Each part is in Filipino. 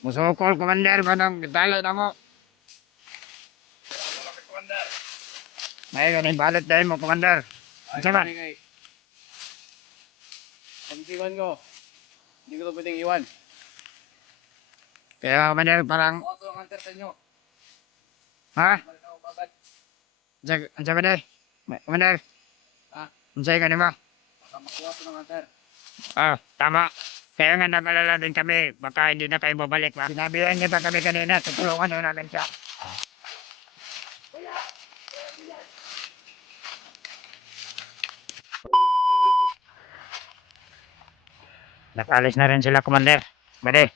Musukol, Commander, manang talay na mo. May ganun balot dahil mo, Commander. Ay, Sige ba? kay. Pag-iwan ko. Hindi ko ito pwedeng iwan. Kaya, Commander, parang, Ako ito ang hunter sa inyo. ha? Balik ako babad. Ansa ba dahil? Commander, Ha? ansay ka naman. Baka makuha ito ng hunter. Tama. Kaya nga nag-alala din kami, baka hindi na kayo babalik pa. Sinabihan niya pa kami kanina, tutulungan na namin siya. Nakalis na rin sila, Commander. Bade,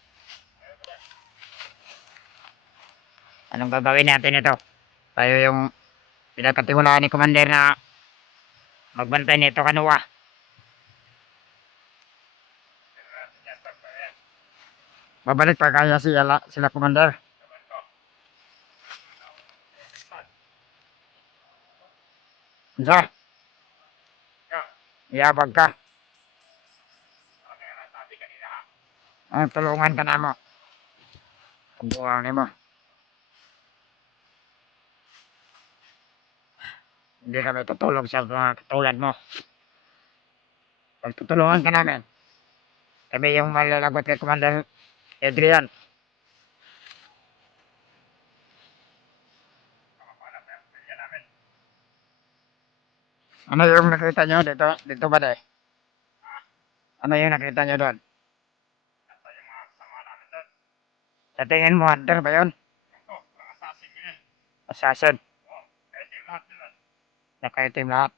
anong gagawin natin ito? Tayo yung pinagkatiwalaan ni Commander na magbantay nito kanuwa. Babalik pa kaya sila Commander? Ansa? Iyabag ka. Tulungan ka na mo. Pagbuwang ni mo. Hindi kami tutulong sa mga katulad mo. Pagtutulungan ka namin. Kami yung malalagot kay Commander Adrian. Ano yung nakita nyo dito? Dito ba de? Ano yung nakita nyo doon? Sa tingin mo, hunter ba yun? Assassin. Nakaitim lahat.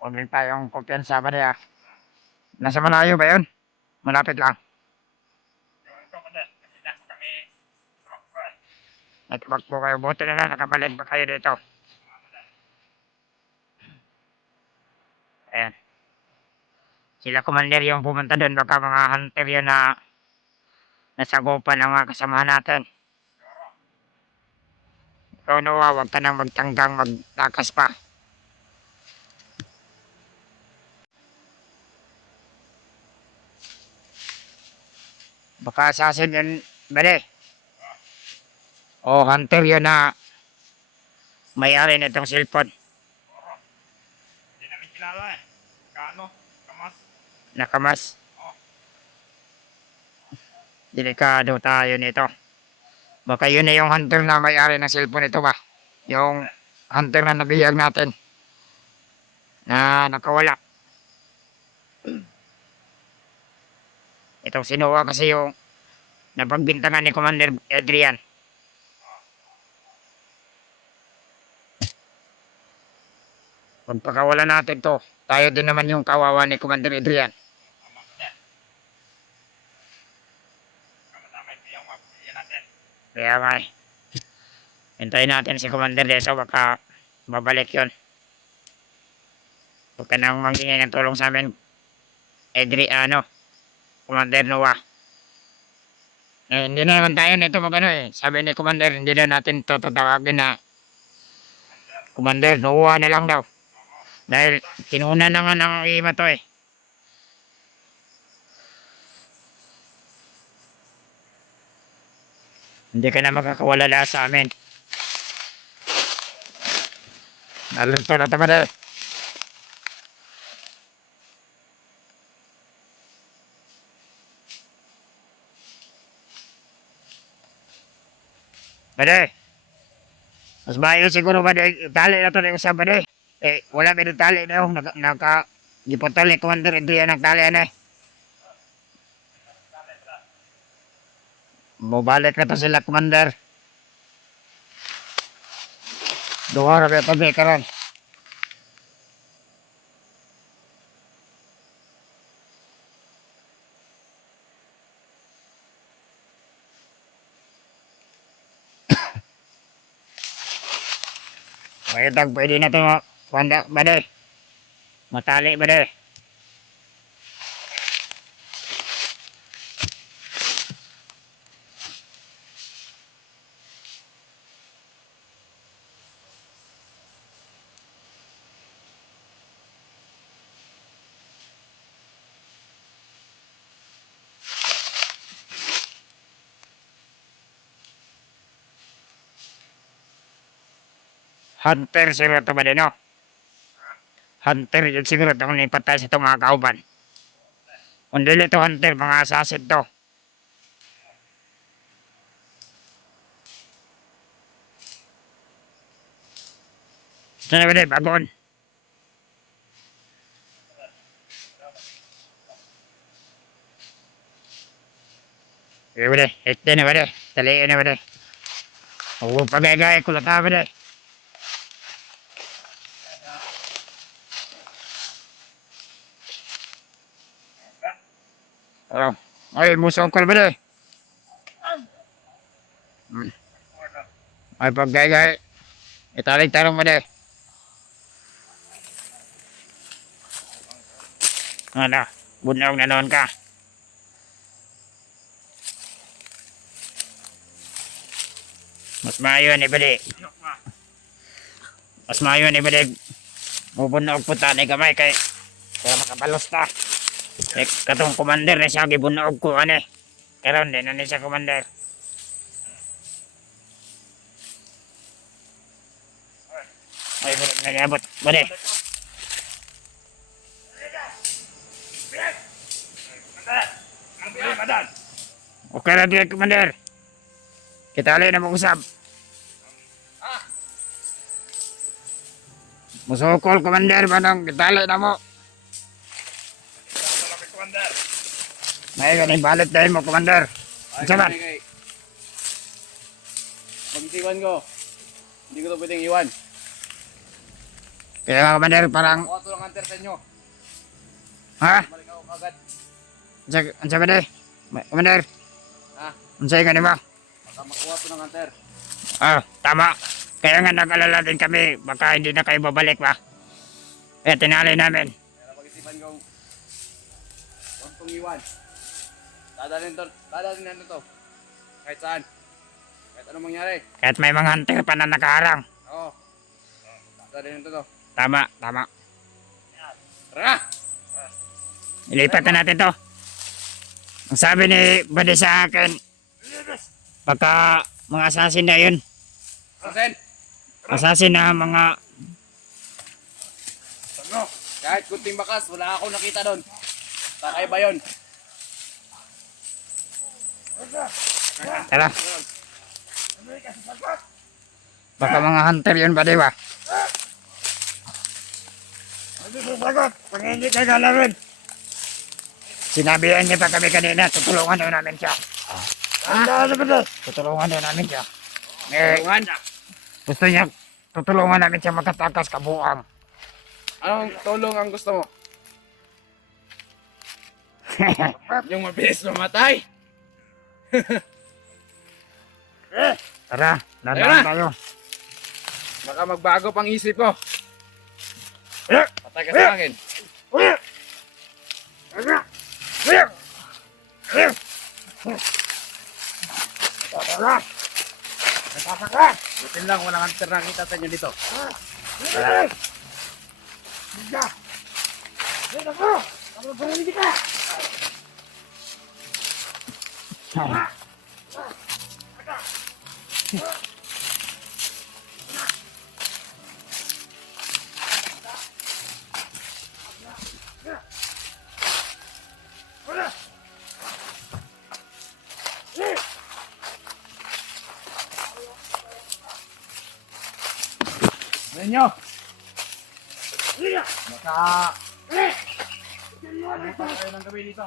Huwag din tayong kumpiyansa ba de. Nasa malayo ba yun? Malapit lang. Nagtubag kayo. Buti na lang nakabalik ba kayo dito? Ayan. Sila Commander yung pumunta doon. Baka mga hunter yun na nasagupan ng mga kasamahan natin. So Noah, huwag ka nang magtanggang magtakas pa. Baka assassin yun, bali. O hunter yun na may-ari nitong cellphone. Hindi namin kilala eh. Kaano? Kamas? Nakamas. Delikado tayo nito. Baka yun na yung hunter na may-ari ng cellphone ito ba? Yung hunter na nabihag natin. Na nakawala. Itong sinuha kasi yung napagbintangan ni Commander Adrian. Pagpakawala natin to, tayo din naman yung kawawa ni Commander Adrian. Kaya nga eh. Hintayin natin si Commander dito, baka babalik yun. Huwag ka nang mangingin ng tulong sa amin, Commander Noah. Hindi na naman tayo nito magano eh. Sabi ni Commander, hindi na natin ito tatawagin na Commander Noah na lang daw. Dahil tinuna na nga ng ima to eh. Hindi ka na makakawala sa amin. Nalito na tama na. Bade, mas bayo siguro bade, tali na to na yung sa bade. Wala may tali na yung gipotol ni Commander Adrian ng tali na eh. Mubalik na to sila Commander. Duha ra ba tabi karon. Pwede na to wanda bade. Matali bade. Hunter siguro ito ba din, no? Hunter yun siguro itong nipatay sa itong mga kauban. Kung dili ito hunter, mga assassin to. Saan na ba din? Bagoon. Sige ba din? Hit din na ba din? Taliin na ba din? Oo, pagagay, kulata ba din? Ano? Ay, musong ko na ba din? Ay, pagagay. Italig tarong ba din? Ano? Bunog na noon ka. Mas maayo ni Badi. Mas maayo ni Badi. Mubunog po ta ni kamay kay kaya makabalos ta. Katong commander na siya gibunog ko ani. Karon din na siya commander. Ay, bunog na niabot. Badi. Okay na din, commander. Kita alay na mag-usap. Musukol, commander, manong kita alay na mo. May ganing balit dahil mo, commander. Sabat. Pag-iwan ko. Hindi ko ito pwedeng iwan. Kaya nga, commander, parang... Kuha ito ng hunter sa inyo. Ha? Balik ako agad. Ang sabi de? Commander? Ha? Ang sabi nga ni mo? Baka makuha ito ng hunter. Ah, tama. Kaya nga nag-alala din kami, baka hindi na kayo babalik ba? Eh, tinalay namin. Kaya pag-isipan ko. Huwag itong iwan. Dadalhin na ito. Kahit saan. Kahit anong mangyari. Kahit may mga hunter pa na nakaharang. Oo. Dadalhin ito to. Tama, tama. Tara na! Ilipat na natin to. Ang sabi ni Bade sa akin, baka mga assassin na yun. Asen! Assassin na mga... Ano? Kahit kunting bakas, wala akong nakita doon. Takay ba yun? Tara. Baka mga hunter yun, Bade ba? Sagot, pag hindi ka galawin. Sinabihan niya pa kami kanina, tutulungan daw namin siya. Tutulungan daw namin siya. Eh, gusto niya, tutulungan namin siya makatakas kabuang. Anong tulong ang gusto mo? Yung mabilis mamatay? Tara, dadaan tayo. Baka magbago pang isip ko. Patay ka sa akin. Butin lang, walang hunter nakita sa inyo dito. Ninyo! Baka... Ano pa kayo ng gabi dito?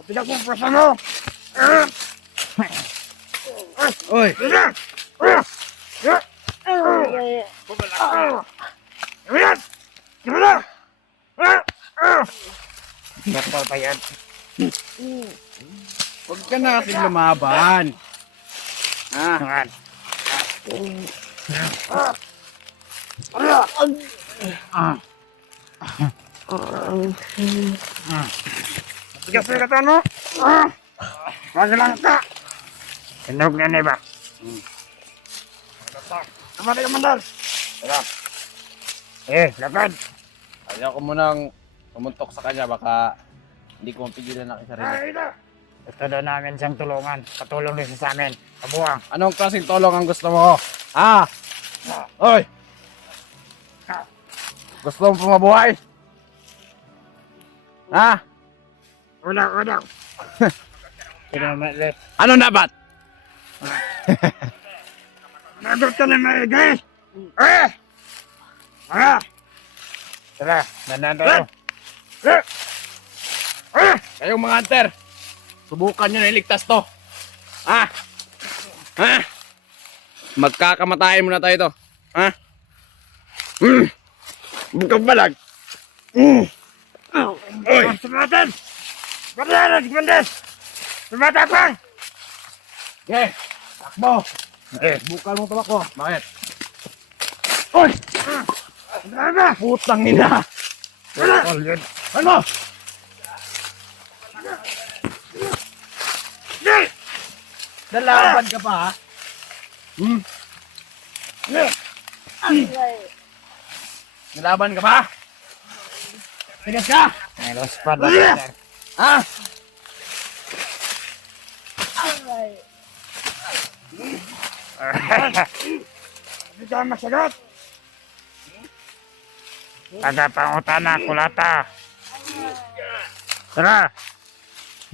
Mapilag mong prasa mo! Oy! Bakal pa yan. Huwag ka na kasing lumaban. Ha? Yan. Ah. Tigas na katawan mo. Ah! Wag lang ka. Sinog na ba? Kamali ka mandal. Tara. Lakad. Ayaw ko munang tumuntok sa kanya, baka hindi ko mapigilan na kay sarili. Gusto daw namin siyang tulungan. Patulong din siya sa amin. Kabuang. Anong klaseng tulong ang gusto mo? Ha? Oy! Gusto mo pumabuhay? Ha? Wala. Pinamali. Ano dapat? Nagot ka na maigay. Tara, nandan tayo. Kayong mga hunter, subukan nyo na iligtas to. Ha? Ha? Magkakamatayin muna tayo to. Ha? Bukang balag. Oy! Sumatan! Baryaran, Gmandes! Sumatapang! Okay, takbo. Bukan mo tabak ko. Bakit? Oy! Ano? Putang ina! All yun. Ano? Nalaban ka pa ha? Nalaban ka pa? Tigas ka? Melos pa na. Ha? Hindi ka masagot. Tagapangutan na kulata. Tara.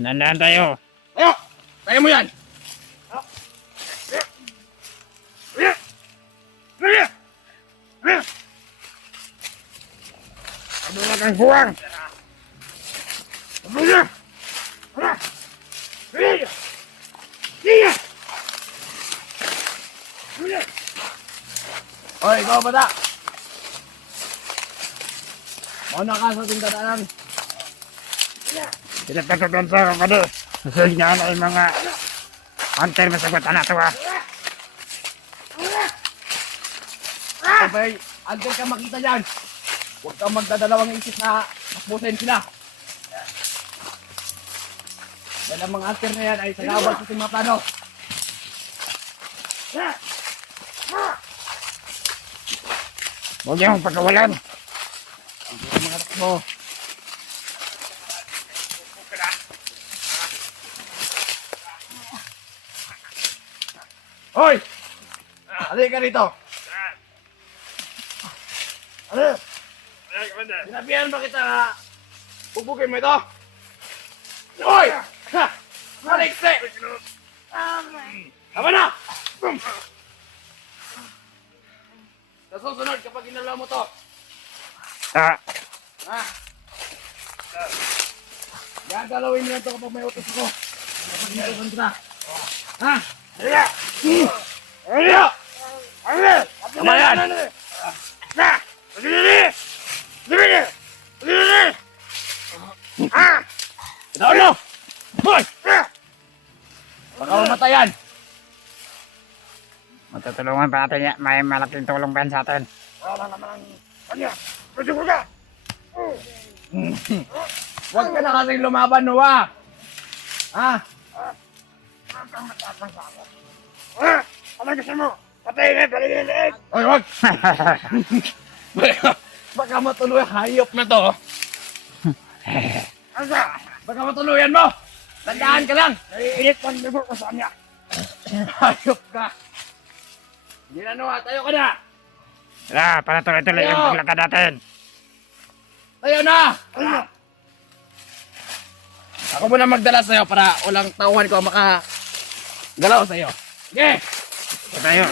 Nandan tayo. Ayo! Kaya mo yan! Ano na kang buwang? Ano na? Oy, ikaw bata! Mauna ka sa tindadaanan. Pinagkakagan sa kapado. Masalig nga na yung mga hunter masagutan na ito ha. Sabay, antil ka makita dyan. Huwag kang magdadalawang isip na takbusin sila. Dahil ang mga antil na yan ay sagabal sa ating mga plano. Huwag niyong pagkawalan. Ang mga takbo. Hoy! Halika rito. Ano? Sinabihan ba kita na bubugin mo ito? Hoy! Ha! Malikse! Tama na! Sa susunod kapag ginalaw mo to, Ah, ha? Gagalawin mo yan to kapag may utos ko. Kapag may utos ka. Ha? halika! Ano? Halika! Tama yan! Na! Halika! Halika! Halika! Ah! Ano? Hoy! Baka mamatayan. Matutulungan pa natin yan. May malaking tulong pa yan sa atin. Wala naman. Kanya! Masugod ka! Huwag ka na kasing lumaban, Noah. Ha? Ano gusto mo? Patayin! Patayin! Hoy, huwag! Baka matuloy, hayop na to. Asa? Baka matuluyan mo. Tandaan ka lang. Naiinit pang dugo ko sa kanya. Hayop ka. Hindi na, Noah. Tayo ka na. Tara, para tuloy-tuloy Tayo! yung paglakad natin. Tayo na. Ako muna magdala sa'yo para walang tauhan ko makagalaw sa'yo. Sige. Ito tayo.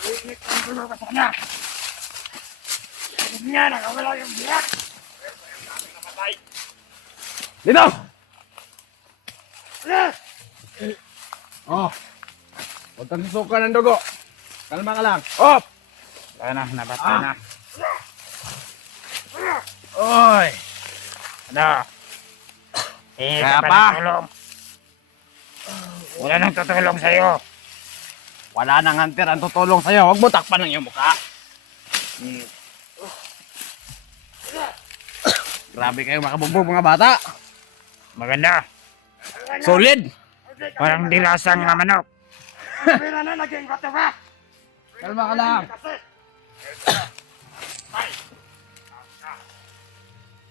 Naiinit pang dugo ko sa kanya. Sabi niya, nakawala yung biyak. Dito. Oh. Huwag kang susuka ng dugo. Kalma ka lang. Op! Wala na, nabatay na. Oy! Ano? Eh, Kaya ka pa? ng tulong. Wala nang tutulong sa'yo. Wala nang hunter ang tutulong sa'yo. Huwag mo takpan ng iyong mukha. Grabe kayo makabugbog mga bata. Maganda. Solid. Walang dilasang mga manok. Kalma ka lang.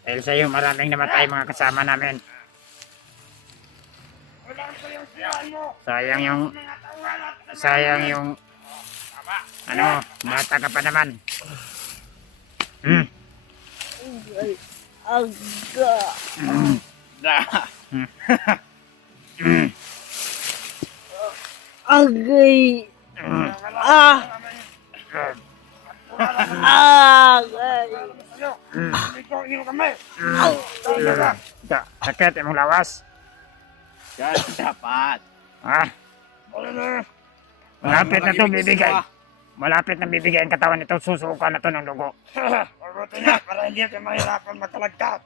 Dahil sa iyo, maraming namatay mga kasama namin. Sayang yung, ano, bata ka pa naman. Hmm. Agay. Sakit imong lawas. Yan, dapat. Ha? Malapit na to bibigay. Malapit na bibigay ang katawan nito. Susukan na to ng dugo. Mabuti na, para hindi ka mahirapan matalagkat.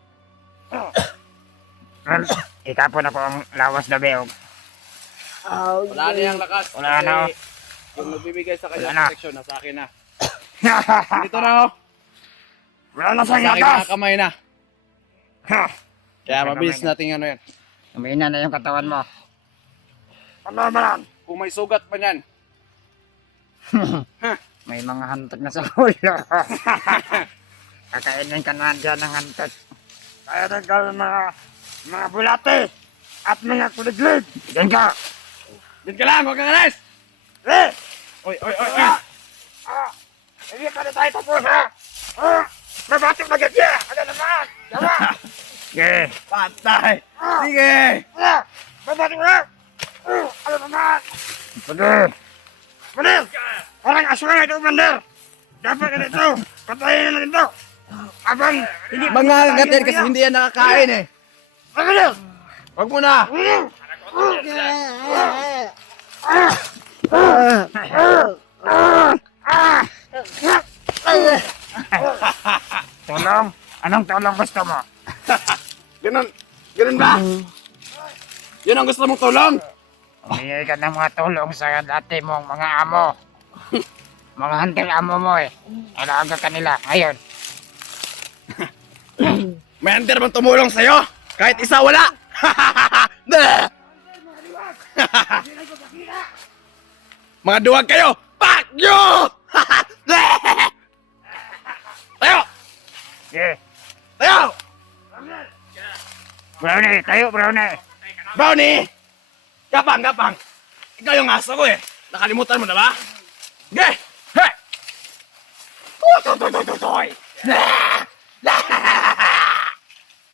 Ikapon ako ang lawas na beog. Wala na yung lakas. Wala na, oh. Yung nagbibigay sa kanya Wala na. protection, nasa akin na. Dito na, oh. Wala na Sa sa akin lakas. na kamay na. Kaya mabilis natin ano yan. Umina na yung katawan mo. Ano man? Kung may sugat pa niyan. May mga hantot na sa ulo. Kakainin ka naman dyan ng hantot. Kaya rin ka mga bulate at mga kuliglig. Diyan ka. Diyan ka lang, huwag kang alis! Eh! Oy, oy, oy, oy! Hindi pa na tayo tapos ha! Mabatik na gadya! Ano naman? Yawa! Sige. Patay! Sige! Mabatik na! Ano naman? Sige. Manil! Parang aswang ito, Commander! Dapat na ito! Patayin na ito! Abang hindi Mga agatin kasi hindi yan nakakain eh. Manil! Huwag mo na! Tulong. Anong tulong gusto mo? Ganun! Ganun ba? Yun ang gusto mong tulong? Humingi ka ng mga tulong sa dati mong mga amo. Mga hunter amo mo eh. Alaga ka nila. Ngayon. May hunter bang tumulong sa'yo? Kahit isa wala! Mga duwag kayo! Fuck you! Tayo! Sige. Tayo! Brownie. Tayo, Brownie. Brownie! Gapang, gapang! Ikaw yung aso ko eh. Nakalimutan mo na ba? Ge! Hey! Toy!